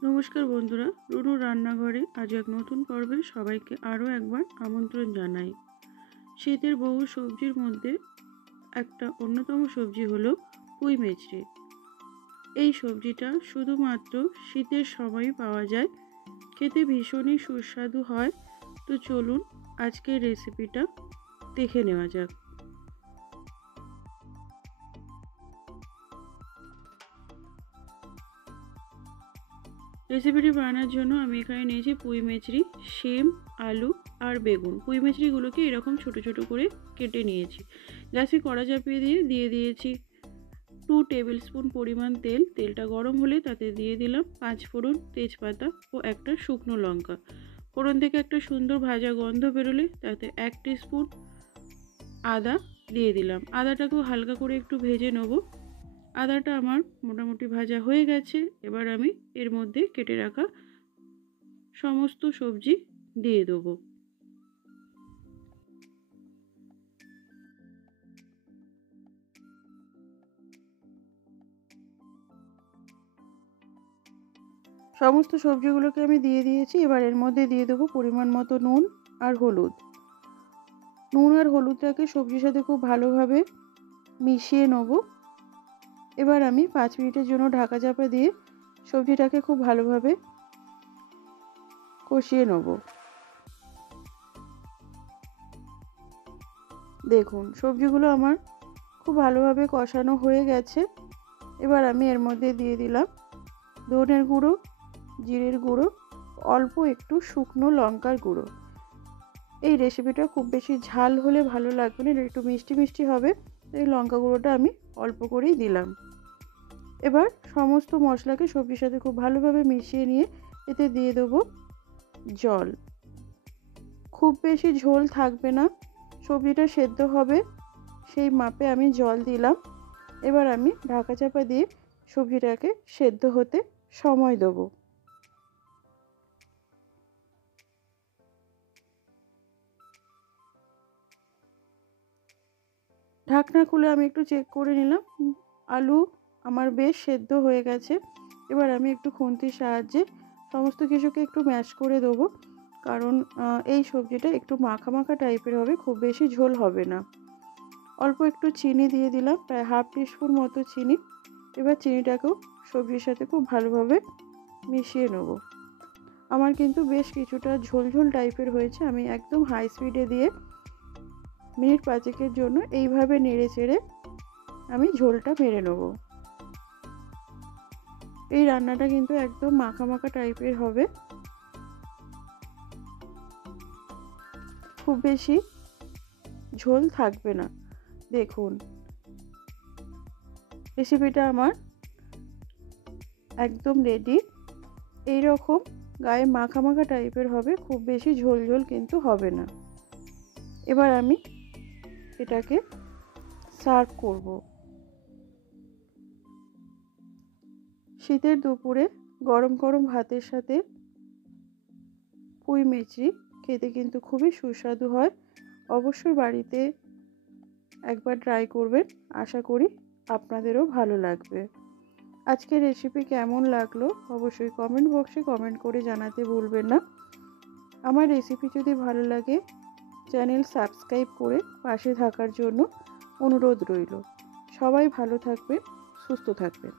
নমস্কার বন্ধুরা, রুনুর রান্নাঘরে আজ এক নতুন পর্বে সবাইকে আরও একবার আমন্ত্রণ জানাই। শীতের বহু সবজির মধ্যে একটা অন্যতম সবজি হলো পুঁই মেচড়ি। এই সবজিটা শুধুমাত্র শীতের সময়ই পাওয়া যায়, খেতে ভীষণই সুস্বাদু হয়। তো চলুন আজকের রেসিপিটা দেখে নেওয়া যাক। রেসিপিটি বানানোর জন্য আমি এখানে নিয়েছি পুঁই মেচড়ি, শিম, আলু আর বেগুন। পুঁই মেচড়িগুলোকে এরকম ছোট ছোট করে কেটে নিয়েছি। গ্যাসে কড়া চাপিয়ে দিয়ে দিয়েছি 2 টেবিল স্পুন পরিমাণ তেল। তেলটা গরম হলে তাতে দিয়ে দিলাম 5 ফোড়ন, তেজপাতা ও একটা শুকনো লঙ্কা। ফোড়ন থেকে একটা সুন্দর ভাজা গন্ধ বেরোলে তাতে 1 টিস্পুন আদা দিয়ে দিলাম। আদাটাকেও হালকা করে একটু ভেজে নেব। আদাটা আমার মোটামুটি ভাজা হয়ে গেছে। এবার আমি এর মধ্যে কেটে রাখা সমস্ত সবজি দিয়ে দেবো। সমস্ত সবজিগুলোকে আমি দিয়ে দিয়েছি। এবার এর মধ্যে দিয়ে দেবো পরিমাণ মতো নুন আর হলুদ। নুন আর হলুদটাকে সবজির সাথে খুব ভালোভাবে মিশিয়ে নেব। এবার আমি 5 মিনিটের জন্য ঢাকা চাপা দিয়ে সবজিটাকে খুব ভালোভাবে কষিয়ে নেব। দেখুন সবজিগুলো আমার খুব ভালোভাবে কষানো হয়ে গেছে। এবার আমি এর মধ্যে দিয়ে দিলাম ধনের গুঁড়ো, জিরের গুঁড়ো, অল্প একটু শুকনো লঙ্কার গুঁড়ো। এই রেসিপিটা খুব বেশি ঝাল হলে ভালো লাগবে না, একটু মিষ্টি মিষ্টি হবে। এই লঙ্কা গুঁড়োটা আমি অল্প করেই দিলাম। এবার সমস্ত মশলাকে সবজির সাথে খুব ভালোভাবে মিশিয়ে নিয়ে এতে দিয়ে দেবো জল। খুব বেশি ঝোল থাকবে না, সবজিটা সেদ্ধ হবে সেই মাপে আমি জল দিলাম। এবার আমি ঢাকা চাপা দিয়ে সবজিটাকে সেদ্ধ হতে সময় দেবো। ঢাকনা খুলে আমি একটু চেক করে নিলাম। আলু আমার বেশ সেদ্ধ হয়ে গেছে। এবার আমি একটু খুন্তির সাহায্যে সমস্ত কিছুকে একটু ম্যাশ করে দেবো, কারণ এই সবজিটা একটু মাখা মাখা টাইপের হবে, খুব বেশি ঝোল হবে না। অল্প একটু চিনি দিয়ে দিলাম, প্রায় 1/2 টিস্পুন মতো চিনি। এবার চিনিটাকেও সবজির সাথে খুব ভালোভাবে মিশিয়ে নেব। আমার কিন্তু বেশ কিছুটা ঝোল ঝোল টাইপের হয়েছে। আমি একদম হাই স্পিডে দিয়ে মিনিট 5 জন্য এইভাবে নেড়ে চেড়ে আমি ঝোলটা মেরে নেব। এই রান্নাটা কিন্তু একদম মাখা মাখা টাইপের হবে, খুব বেশি ঝোল থাকবে না। দেখুন রেসিপিটা আমার একদম রেডি। এই রকম গায়ে মাখা মাখা টাইপের হবে, খুব বেশি ঝোল ঝোল কিন্তু হবে না। এবার আমি এটাকে সার্ভ করব। শীতের দুপুরে গরম গরম ভাতের সাথে পুঁই মেচড়ি খেতে কিন্তু খুবই সুস্বাদু হয়। অবশ্যই বাড়িতে একবার ট্রাই করবেন, আশা করি আপনাদেরও ভালো লাগবে। আজকের রেসিপি কেমন লাগলো অবশ্যই কমেন্ট বক্সে কমেন্ট করে জানাতে ভুলবেন না। আমার রেসিপি যদি ভালো লাগে চ্যানেল সাবস্ক্রাইব করে পাশে থাকার জন্য অনুরোধ রইল। সবাই ভালো থাকবেন, সুস্থ থাকবেন।